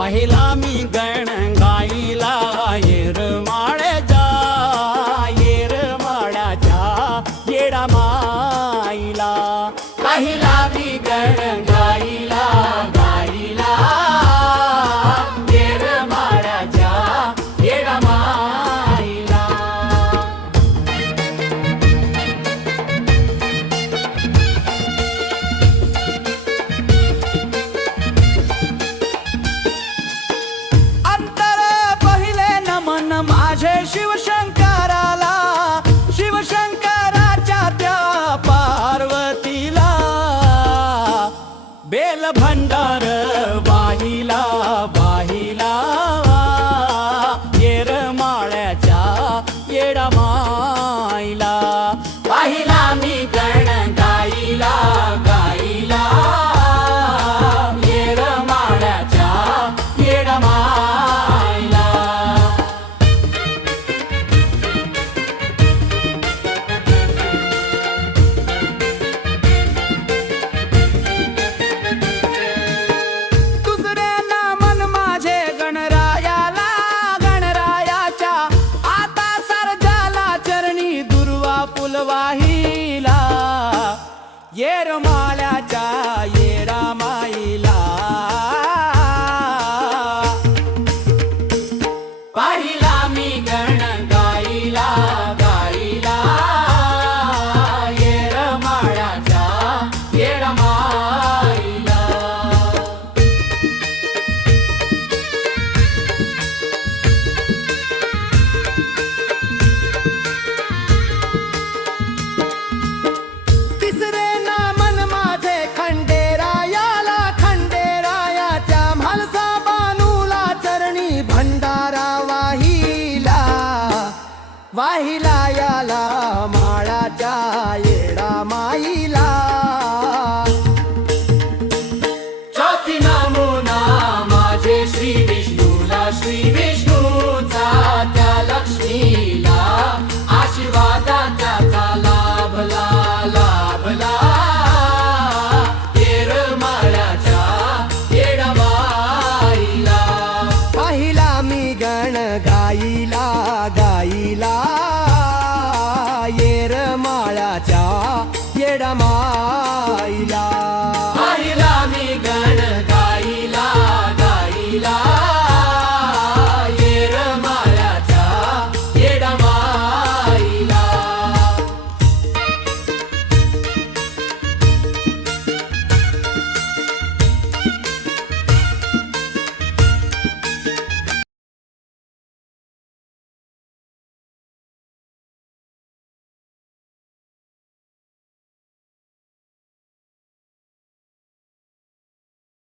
पाहिला मी गण गाईला येरमाळ्याच्या येडा माईला. पाहिला मी गण गाईला येरमाळ्याच्या येडा माईला. अंतर पहिले नमन माझे शिवशंकराला, शिवशंकराच्या त्या पार्वतीला. बेल भंडार वाहिला येरमाळ्याच्या येडा माईला. पाहिला मी गण गाईला येरमाळ्याच्या येडा माईला. दुसरे नामन माझे गणरायाला, गणरायाच्या आता सर्जाला चरणी दुर्वा फुलवाहिला. येरमाळ्याच्या